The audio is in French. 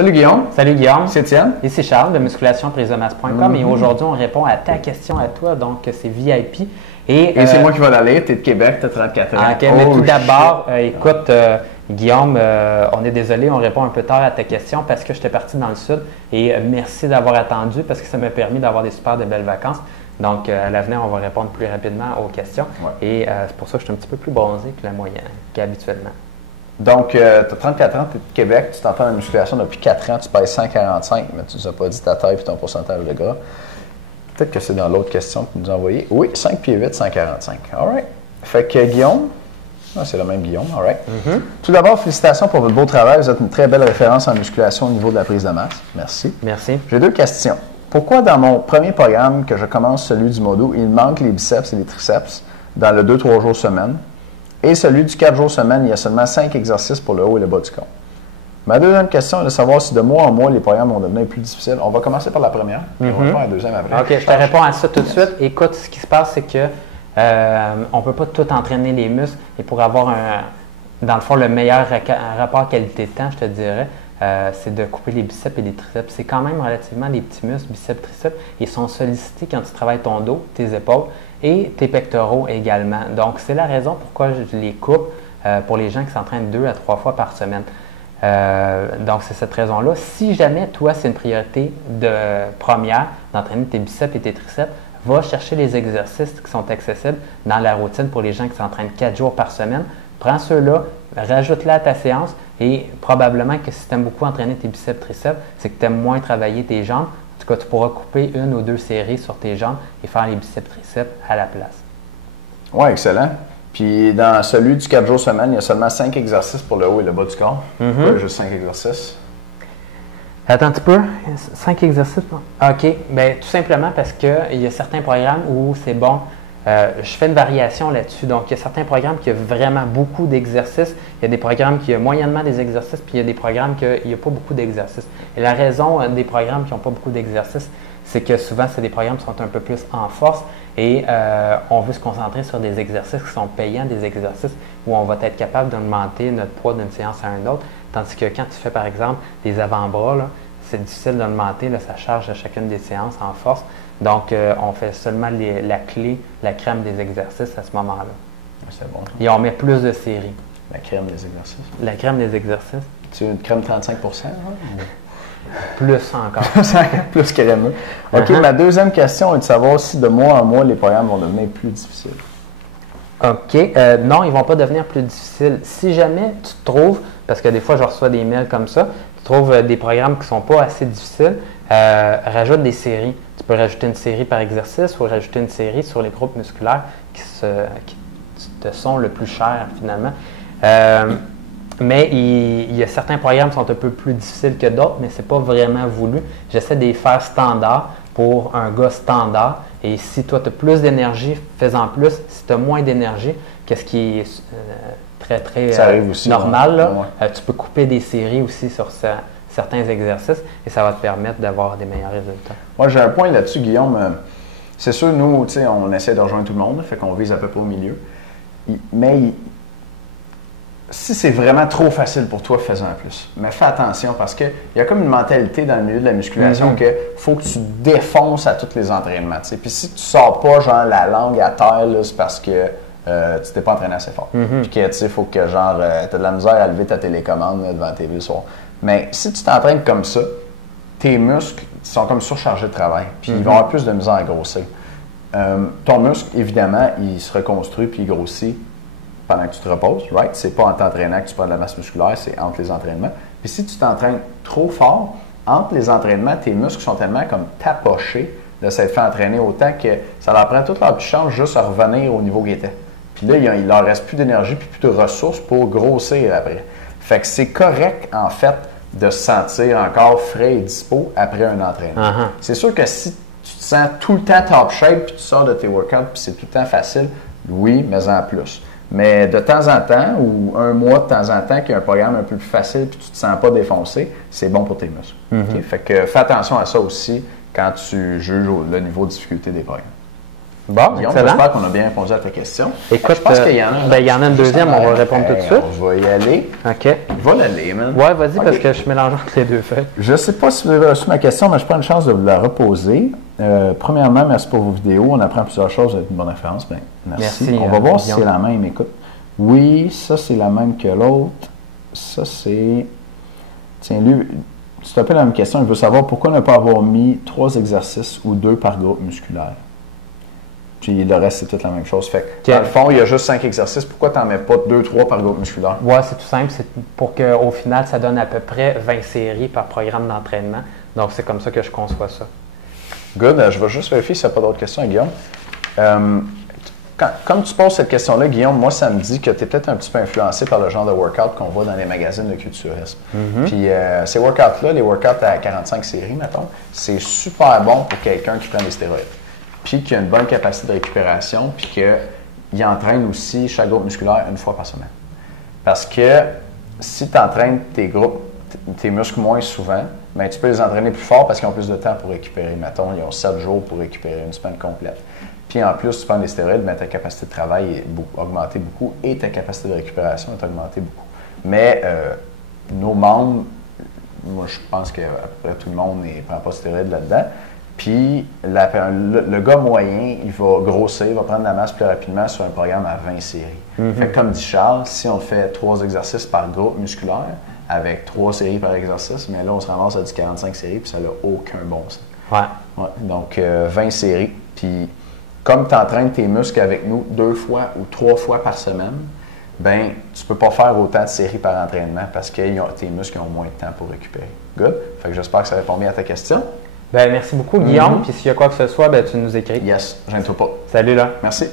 Salut Guillaume. Salut Guillaume. C'est Étienne. Ici Charles de musculationprisemas.com et aujourd'hui on répond à ta question à toi, donc c'est VIP. Et c'est moi qui vais l'aller, tu es de Québec, tu as 34 ans. OK, mais tout d'abord, écoute Guillaume, on est désolé, on répond un peu tard à ta question parce que j'étais parti dans le sud et merci d'avoir attendu parce que ça m'a permis d'avoir des super de belles vacances. Donc à l'avenir, on va répondre plus rapidement aux questions et c'est pour ça que je suis un petit peu plus bronzé que la moyenne, qu'habituellement. Donc, tu as 34 ans, tu es de Québec, tu t'entraînes en musculation depuis 4 ans, tu pèses 145, mais tu ne nous as pas dit ta taille et ton pourcentage de gras. Peut-être que c'est dans l'autre question que tu nous as envoyée. Oui, 5 pieds 8, 145. All right. Fait que Guillaume, c'est le même Guillaume, all right. Tout d'abord, félicitations pour votre beau travail. Vous êtes une très belle référence en musculation au niveau de la prise de masse. Merci. Merci. J'ai 2 questions. Pourquoi dans mon premier programme que je commence, celui du modo, il manque les biceps et les triceps dans le 2-3 jours semaine? Et celui du 4 jours semaine, il y a seulement 5 exercices pour le haut et le bas du corps. Ma deuxième question est de savoir si de mois en mois, les programmes vont devenir plus difficiles. On va commencer par la première, puis on va faire la deuxième après. OK, je te réponds à ça tout de suite. Écoute, ce qui se passe, c'est que on ne peut pas tout entraîner les muscles. Et pour avoir, dans le fond, le meilleur rapport qualité-temps, je te dirais, c'est de couper les biceps et les triceps. C'est quand même relativement des petits muscles, biceps, triceps. Ils sont sollicités quand tu travailles ton dos, tes épaules et tes pectoraux également. Donc, c'est la raison pourquoi je les coupe pour les gens qui s'entraînent 2 à 3 fois par semaine. Donc, c'est cette raison-là. Si jamais, toi, c'est une priorité première d'entraîner tes biceps et tes triceps, va chercher les exercices qui sont accessibles dans la routine pour les gens qui s'entraînent 4 jours par semaine. Prends ceux-là, rajoute-les à ta séance et probablement que si tu aimes beaucoup entraîner tes biceps, triceps, c'est que tu aimes moins travailler tes jambes. En tout cas, tu pourras couper 1 ou 2 séries sur tes jambes et faire les biceps, triceps à la place. Oui, excellent. Puis dans celui du 4 jours semaine, il y a seulement 5 exercices pour le haut et le bas du corps. Juste 5 exercices. Attends un petit peu. 5 exercices? OK. Bien, tout simplement parce qu'il y a certains programmes où c'est bon. Je fais une variation là-dessus. Donc, il y a certains programmes qui ont vraiment beaucoup d'exercices. Il y a des programmes qui ont moyennement des exercices, puis il y a des programmes qui n'ont pas beaucoup d'exercices. Et la raison des programmes qui n'ont pas beaucoup d'exercices, c'est que souvent, c'est des programmes qui sont un peu plus en force et on veut se concentrer sur des exercices qui sont payants, des exercices où on va être capable d'augmenter notre poids d'une séance à une autre. Tandis que quand tu fais, par exemple, des avant-bras, c'est difficile d'augmenter sa charge à chacune des séances en force. Donc, on fait seulement la crème des exercices à ce moment-là. C'est bon. Et on met plus de séries. La crème des exercices. La crème des exercices. Tu veux une crème 35 Plus encore. Plus crémeux. OK, ma deuxième question est de savoir si de mois en mois, les programmes vont devenir plus difficiles. OK. Non, ils ne vont pas devenir plus difficiles. Si jamais tu te trouves, parce que des fois, je reçois des mails comme ça, tu trouves des programmes qui ne sont pas assez difficiles, rajoute des séries. Tu peux rajouter une série par exercice ou rajouter une série sur les groupes musculaires qui te sont le plus chers, finalement. Mais il y a certains programmes qui sont un peu plus difficiles que d'autres, mais ce n'est pas vraiment voulu. J'essaie de les faire standard pour un gars standard. Et si toi, tu as plus d'énergie, fais-en plus. Si tu as moins d'énergie, qu'est-ce qui est très, très normal, tu peux couper des séries aussi sur certains exercices et ça va te permettre d'avoir des meilleurs résultats. Moi, j'ai un point là-dessus, Guillaume. C'est sûr, nous, on essaie de rejoindre tout le monde, fait qu'on vise à peu près au milieu. Mais si c'est vraiment trop facile pour toi, fais-en plus. Mais fais attention parce qu'il y a comme une mentalité dans le milieu de la musculation qu'il faut que tu défonces à tous les entraînements. T'sais. Puis si tu sors pas genre la langue à terre, c'est parce que tu t'es pas entraîné assez fort. Puis que il faut que genre tu as de la misère à lever ta télécommande devant la TV le soir. Mais si tu t'entraînes comme ça, tes muscles sont comme surchargés de travail. Puis ils vont avoir plus de misère à grossir. Ton muscle, évidemment, il se reconstruit puis il grossit pendant que tu te reposes, right? C'est pas en t'entraînant que tu prends de la masse musculaire, c'est entre les entraînements. Puis si tu t'entraînes trop fort, entre les entraînements, tes muscles sont tellement comme tapochés de s'être fait entraîner autant que ça leur prend toute leur puissance juste à revenir au niveau qu'ils étaient. Puis là, il leur reste plus d'énergie puis plus de ressources pour grossir après. Fait que c'est correct, en fait, de se sentir encore frais et dispo après un entraînement. C'est sûr que si tu te sens tout le temps top shape puis tu sors de tes workouts puis c'est tout le temps facile, oui, mais en plus. Mais de temps en temps, ou un mois de temps en temps, qu'il y a un programme un peu plus facile et tu ne te sens pas défoncé, c'est bon pour tes muscles. Okay? Fait que fais attention à ça aussi quand tu juges le niveau de difficulté des programmes. Bon, Guillaume, excellent. j'espère qu'on a bien répondu à ta question. Écoute, je pense qu'il y en a il y en a une deuxième, on va répondre tout de suite. On va y aller. OK. Va l'aller, man. Ouais, vas-y, parce que je suis mélangeant entre les deux feuilles. Je ne sais pas si vous avez reçu ma question, mais je prends une chance de vous la reposer. Premièrement, merci pour vos vidéos. On apprend plusieurs choses avec une bonne référence. Ben, merci. On va voir si c'est la même. Écoute. Oui, ça, c'est la même que l'autre. Ça, c'est... Tiens, lui, c'est un peu la même question. Il veut savoir pourquoi ne pas avoir mis 3 exercices ou 2 par groupe musculaire. Puis le reste, c'est toute la même chose. Fait que, dans le fond, il y a juste 5 exercices. Pourquoi tu n'en mets pas 2-3 par groupe musculaire? Oui, c'est tout simple. C'est pour qu'au final, ça donne à peu près 20 séries par programme d'entraînement. Donc, c'est comme ça que je conçois ça. Good. Je vais juste vérifier s'il n'y a pas d'autres questions, Guillaume. Comme tu poses cette question-là, Guillaume, moi, ça me dit que tu es peut-être un petit peu influencé par le genre de workout qu'on voit dans les magazines de culturisme. Puis ces workouts-là, les workouts à 45 séries, mettons, c'est super bon pour quelqu'un qui prend des stéroïdes. Puis qui a une bonne capacité de récupération, puis qu'il entraîne aussi chaque groupe musculaire une fois par semaine. Parce que si tu entraînes tes muscles moins souvent, bien, tu peux les entraîner plus fort parce qu'ils ont plus de temps pour récupérer. Mettons, ils ont 7 jours pour récupérer une semaine complète. Puis en plus, tu prends des stéroïdes, bien, ta capacité de travail est augmentée beaucoup et ta capacité de récupération est augmentée beaucoup. Mais nos membres, moi je pense qu'à peu près tout le monde ne prend pas de stéroïdes là-dedans. Puis le gars moyen, il va grossir, il va prendre de la masse plus rapidement sur un programme à 20 séries. Fait que, comme dit Charles, si on fait 3 exercices par groupe musculaire, avec 3 séries par exercice, mais là on se ramasse à du 45 séries, puis ça n'a aucun bon sens. Ouais. Donc 20 séries. Puis comme tu entraînes tes muscles avec nous 2 fois ou 3 fois par semaine, ben tu peux pas faire autant de séries par entraînement parce que tes muscles ont moins de temps pour récupérer. Good? Fait que j'espère que ça répond bien à ta question. Ben, merci beaucoup, Guillaume. Puis s'il y a quoi que ce soit, ben, tu nous écris. Yes, gêne-toi pas. Salut là. Merci.